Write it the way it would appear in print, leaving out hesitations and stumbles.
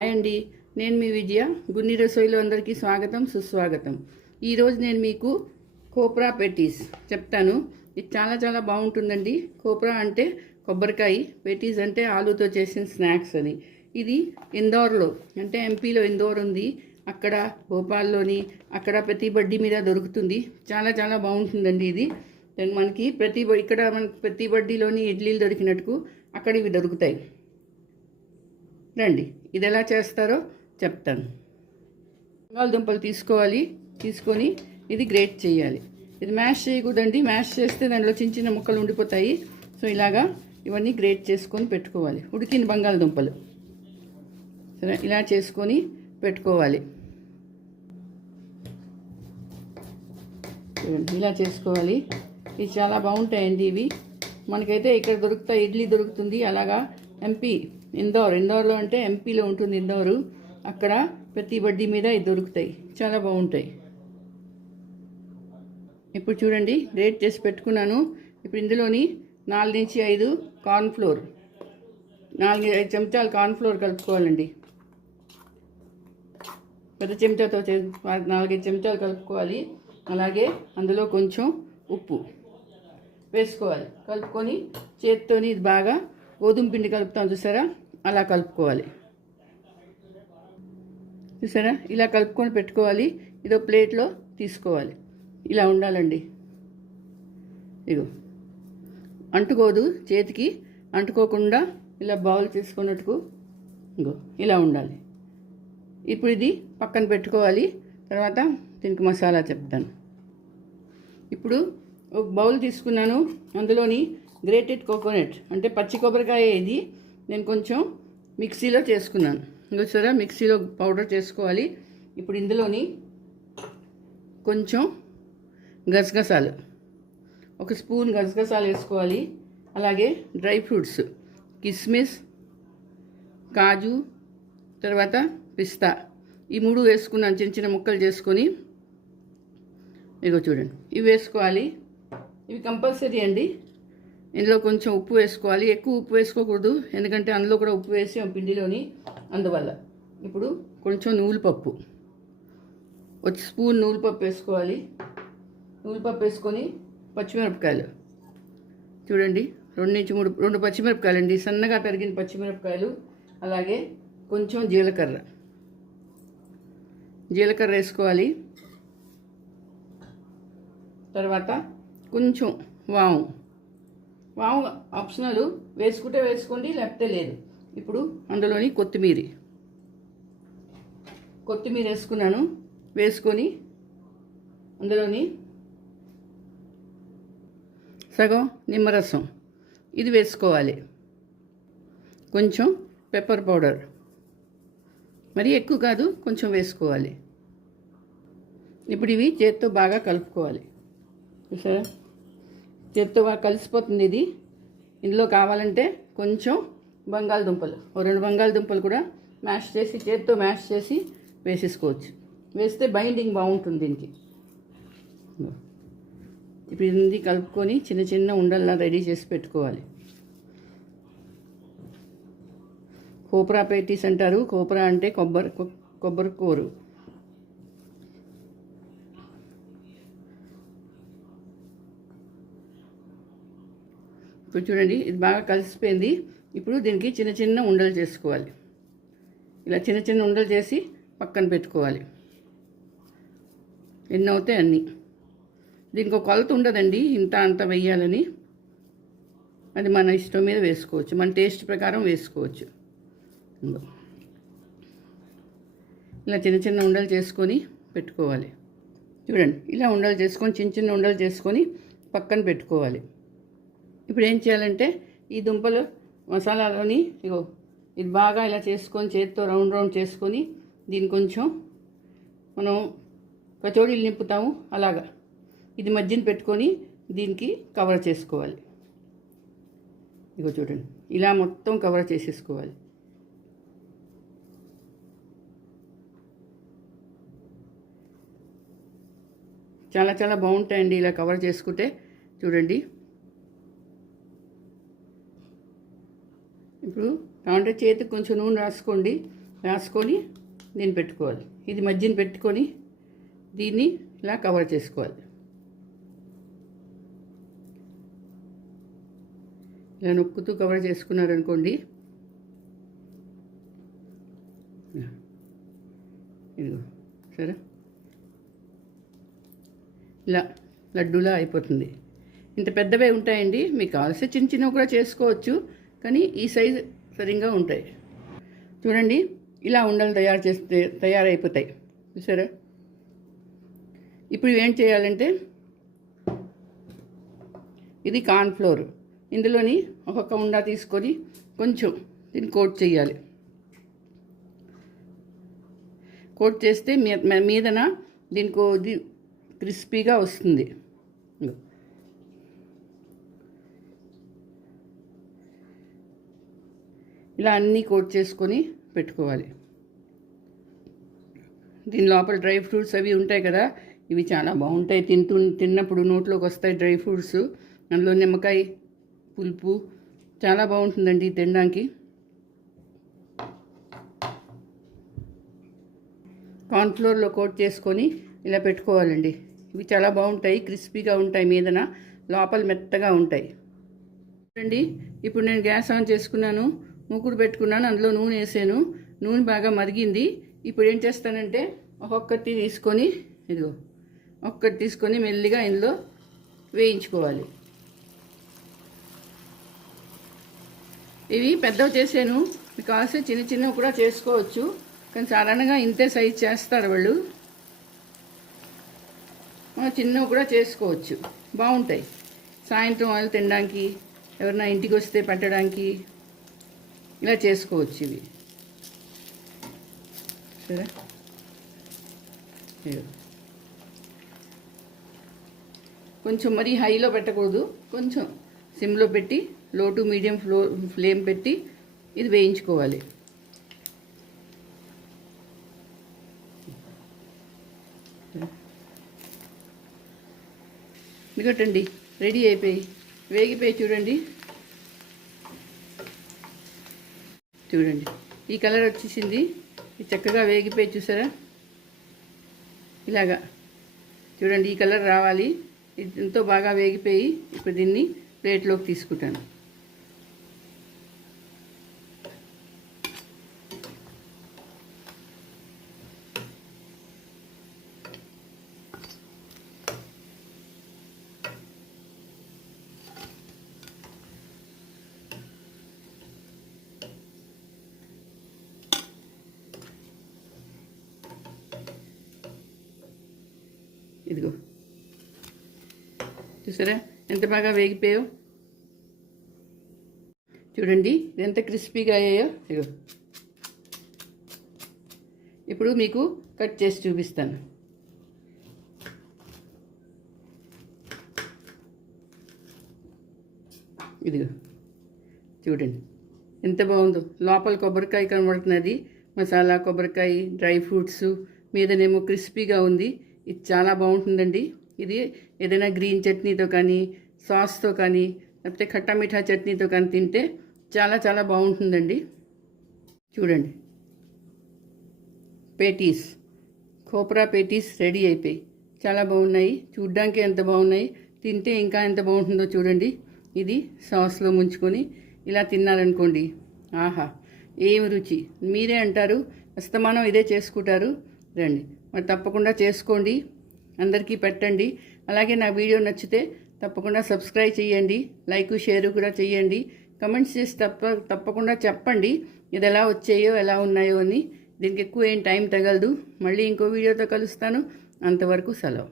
Hi అండి, నేను మీ విజయ. గున్ని రసోయిలో అందరికీ స్వాగతం సుస్వాగతం. ఈరోజు నేను మీకు కోప్రా పెటీస్ చెప్తాను. ఇది చాలా చాలా బాగుంటుందండి. కోప్రా అంటే కొబ్బరికాయ, పెటీస్ అంటే ఆలూతో చేసిన స్నాక్స్ అని. ఇది ఇందోర్లో అంటే ఎంపీలో ఇందోర్ ఉంది, అక్కడ భోపాల్లోని అక్కడ ప్రతి బడ్డీ మీద దొరుకుతుంది. చాలా చాలా బాగుంటుందండి ఇది. మనకి ఇక్కడ మనకి ప్రతి బడ్డీలోని ఇడ్లీలు దొరికినట్టు అక్కడ ఇవి దొరుకుతాయి. రండి, ఇది ఎలా చేస్తారో చెప్తాను. బంగాళదుంపలు తీసుకొని ఇది గ్రేట్ చేయాలి. ఇది మ్యాష్ చేయకూడదండి, మ్యాష్ చేస్తే దానిలో చిన్న చిన్న ముక్కలు ఉండిపోతాయి. సో ఇలాగా ఇవన్నీ గ్రేట్ చేసుకొని పెట్టుకోవాలి. ఉడికిన బంగాళదుంపలు సరే ఇలా చేసుకొని పెట్టుకోవాలి. ఇలా చేసుకోవాలి. ఇవి చాలా బాగుంటాయండి. ఇవి మనకైతే ఇక్కడ దొరుకుతాయి, ఇడ్లీ దొరుకుతుంది. అలాగా ఇందోర్లో అంటే ఎంపీలో ఉంటుంది ఇందోరు. అక్కడ ప్రతి బడ్డీ మీద ఇది దొరుకుతాయి, చాలా బాగుంటాయి. ఇప్పుడు చూడండి, గ్రేట్ చేసి పెట్టుకున్నాను. ఇప్పుడు ఇందులోని 4 నుంచి 5 కార్న్ఫ్లోర్, 4-5 చెంచాలు కార్న్ఫ్లోర్ కలుపుకోవాలండి. పెద్ద చెంచాతో 4-5 చెంచాలు కలుపుకోవాలి. అలాగే అందులో కొంచెం ఉప్పు వేసుకోవాలి. కలుపుకొని చేత్తోని ఇది బాగా గోధుమ పిండి కలుపుతాం చూసారా, అలా కలుపుకోవాలి. చూసారా, ఇలా కలుపుకొని పెట్టుకోవాలి. ఇదో ప్లేట్లో తీసుకోవాలి. ఇలా ఉండాలండి. ఇగో అంటుకోదు, చేతికి అంటుకోకుండా ఇలా బౌల్ చేసుకున్నట్టుకు ఇగో ఇలా ఉండాలి. ఇప్పుడు ఇది పక్కన పెట్టుకోవాలి. తర్వాత దీనికి మసాలా చెప్తాను. ఇప్పుడు ఒక బౌల్ తీసుకున్నాను. అందులోని గ్రేటెడ్ కోకోనట్ అంటే పచ్చి కొబ్బరికాయ ఇది నేను కొంచెం మిక్సీలో చేసుకున్నాను. చూసారా, మిక్సీలో పౌడర్ చేసుకోవాలి. ఇప్పుడు ఇందులోని కొంచెం గసగసాలు, 1 స్పూన్ గసగసాలు వేసుకోవాలి. అలాగే డ్రై ఫ్రూట్స్, కిస్మిస్, కాజు, తర్వాత పిస్తా, ఈ 3 వేసుకున్నాను. చిన్న చిన్న ముక్కలు చేసుకొని ఇగో చూడండి, ఇవి వేసుకోవాలి. ఇవి కంపల్సరీ అండి. ఇందులో కొంచెం ఉప్పు వేసుకోవాలి. ఎక్కువ ఉప్పు వేసుకోకూడదు, ఎందుకంటే అందులో కూడా ఉప్పు వేసి పిండిలోని, అందువల్ల. ఇప్పుడు కొంచెం నువ్వులపప్పు, 1 స్పూన్ నువ్వులపప్పు వేసుకోవాలి. నువ్వులపప్పు వేసుకొని పచ్చిమిరపకాయలు చూడండి, 2 నుంచి 3 పచ్చిమిరపకాయలు అండి, సన్నగా తరిగిన పచ్చిమిరపకాయలు. అలాగే కొంచెం జీలకర్ర వేసుకోవాలి. తర్వాత కొంచెం వాము ఆప్షనల్, వేసుకుంటే వేసుకోండి, లేకపోతే లేదు. ఇప్పుడు అందులోని కొత్తిమీర వేసుకున్నాను. వేసుకొని అందులోని సగం నిమ్మరసం ఇది వేసుకోవాలి. కొంచెం పెప్పర్ పౌడర్, మరీ ఎక్కువ కాదు, కొంచెం వేసుకోవాలి. ఇప్పుడు ఇవి చేత్తో బాగా కలుపుకోవాలి. చూసారా, చేత్తో బాగా కలిసిపోతుంది ఇది. ఇందులో కావాలంటే కొంచెం బంగాళదుంపలు, 2 బంగాళదుంపలు కూడా చేత్తో మ్యాష్ చేసి వేసేసుకోవచ్చు. వేస్తే బైండింగ్ బాగుంటుంది దీనికి. ఇప్పుడు ఇది కలుపుకొని చిన్న చిన్న ఉండల్లా రెడీ చేసి పెట్టుకోవాలి. కోప్రా పేటీస్ అంటారు. కోప్రా అంటే కొబ్బరి కూరు. ఇప్పుడు చూడండి, ఇది బాగా కలిసిపోయింది. ఇప్పుడు దీనికి చిన్న చిన్న ఉండలు చేసుకోవాలి. ఇలా చిన్న చిన్న ఉండలు చేసి పక్కన పెట్టుకోవాలి. ఎన్ని అవుతాయి అన్నీ. దీనికి ఒక కొలత ఉండదండి, ఇంత అంత వేయాలని. అది మన ఇష్టం మీద వేసుకోవచ్చు, మన టేస్ట్ ప్రకారం వేసుకోవచ్చు. ఇలా చిన్న చిన్న ఉండలు చేసుకొని పెట్టుకోవాలి. చూడండి, ఇలా ఉండలు చేసుకొని చిన్న చిన్న ఉండలు చేసుకొని పక్కన పెట్టుకోవాలి. ఇప్పుడు ఏం చేయాలంటే ఈ దుంపలు మసాలాలోని ఇగో ఇది బాగా ఇలా చేసుకొని చేతితో రౌండ్ చేసుకొని దీన్ని కొంచెం మనం కచోడీలు నింపుతాము అలాగా ఇది మధ్యన పెట్టుకొని దీనికి కవర్ చేసుకోవాలి. ఇగో చూడండి, ఇలా మొత్తం కవర్ చేసేసుకోవాలి. చాలా చాలా బాగుంటాయండి ఇలా కవర్ చేసుకుంటే. చూడండి, ఇప్పుడు కావాలంటే చేతికి కొంచెం నూనె రాసుకోండి, రాసుకొని దీన్ని పెట్టుకోవాలి. ఇది మధ్యన పెట్టుకొని దీన్ని ఇలా కవర్ చేసుకోవాలి. ఇలా నొక్కుతూ కవర్ చేసుకున్నారనుకోండి, ఇదిగో సరే ఇలా లడ్డూలా అయిపోతుంది. ఇంత పెద్దవే ఉంటాయండి, మీకు కావాల్సి చిన్న చిన్నవి కూడా చేసుకోవచ్చు, కానీ ఈ సైజు సరిగ్గా ఉంటాయి. చూడండి, ఇలా ఉండలు తయారైపోతాయి చూసారా. ఇప్పుడు ఏం చేయాలంటే, ఇది కార్న్ఫ్లోర్, ఇందులోని ఒక్కొక్క ఉండ తీసుకొని కొంచెం దీన్ని కోట్ చేయాలి. కోట్ చేస్తే మీదన దీనికి క్రిస్పీగా వస్తుంది. ఇలా అన్నీ కోట్ చేసుకొని పెట్టుకోవాలి. దీని లోపల డ్రై ఫ్రూట్స్ అవి ఉంటాయి కదా, ఇవి చాలా బాగుంటాయి. తిన్నప్పుడు నోట్లోకి వస్తాయి డ్రై ఫ్రూట్స్. అందులో నిమ్మకాయ పులుపు చాలా బాగుంటుందండి తినడానికి. కార్న్ఫ్లోర్లో కోట్ చేసుకొని ఇలా పెట్టుకోవాలండి. ఇవి చాలా బాగుంటాయి, క్రిస్పీగా ఉంటాయి, మీదన లోపల మెత్తగా ఉంటాయి. చూడండి, ఇప్పుడు నేను గ్యాస్ ఆన్ చేసుకున్నాను, మూకుడు పెట్టుకున్నాను, అందులో నూనె వేసాను. నూనె బాగా మరిగింది. ఇప్పుడు ఏం చేస్తానంటే ఒక్కొక్కటి తీసుకొని, ఇదిగో ఒక్కటి తీసుకొని మెల్లిగా ఇందులో వేయించుకోవాలి. ఇవి పెద్దవి చేసాను, మీకు కావాల్సి చిన్న చిన్నవి కూడా చేసుకోవచ్చు, కానీ సాధారణంగా ఇంతే సైజ్ చేస్తారు వాళ్ళు. చిన్నవి కూడా చేసుకోవచ్చు, బాగుంటాయి. సాయంత్రం వాళ్ళు తినడానికి, ఎవరైనా ఇంటికి వస్తే పెట్టడానికి ఇలా చేసుకోవచ్చు ఇవి. సరే, కొంచెం మరీ హైలో పెట్టకూడదు, కొంచెం సిమ్లో పెట్టి లో టు మీడియం ఫ్లేమ్ పెట్టి ఇది వేయించుకోవాలి. ఇదిగోటండి, రెడీ అయిపోయి వేగిపోయి చూడండి. చూడండి, ఈ కలర్ వచ్చేసింది. ఇది చక్కగా వేగిపోయి చూసారా, ఇలాగా చూడండి, ఈ కలర్ రావాలి. ఇది ఎంతో బాగా వేగిపోయి ఇప్పుడు దీన్ని ప్లేట్లోకి తీసుకుంటాను. ఇదిగో చూసారా ఎంత బాగా వేగిపోయాయో. చూడండి ఎంత క్రిస్పీగా అయ్యాయో. ఇదిగో ఇప్పుడు మీకు కట్ చేసి చూపిస్తాను. ఇదిగో చూడండి ఎంత బాగుందో. లోపల కొబ్బరికాయ కనబడుతున్నది, మసాలా కొబ్బరికాయ, డ్రై ఫ్రూట్స్, మీదనేమో క్రిస్పీగా ఉంది. ఇది చాలా బాగుంటుందండి. ఇది ఏదైనా గ్రీన్ చట్నీతో కానీ, సాస్తో కానీ, లేకపోతే ఖట్టా మీఠా చట్నీతో కానీ తింటే చాలా చాలా బాగుంటుందండి. చూడండి, పేటీస్, కోప్రా పేటీస్ రెడీ అయిపోయి చాలా బాగున్నాయి. చూడ్డానికి ఎంత బాగున్నాయి, తింటే ఇంకా ఎంత బాగుంటుందో చూడండి. ఇది సాస్లో ముంచుకొని ఇలా తిన్నారనుకోండి, ఆహా ఏమి రుచి. మీరే అంటారు, అస్తమానం ఇదే చేసుకుంటారు. రండి మరి తప్పకుండా చేసుకోండి, అందరికీ పెట్టండి. అలాగే నా వీడియో నచ్చితే తప్పకుండా సబ్స్క్రైబ్ చేయండి, లైక్ షేర్ కూడా చేయండి, కమెంట్స్ చేసి తప్పకుండా చెప్పండి ఇది ఎలా వచ్చాయో ఎలా ఉన్నాయో అని. దీనికి ఎక్కువ ఏం టైం తగలదు. మళ్ళీ ఇంకో వీడియోతో కలుస్తాను, అంతవరకు సెలవు.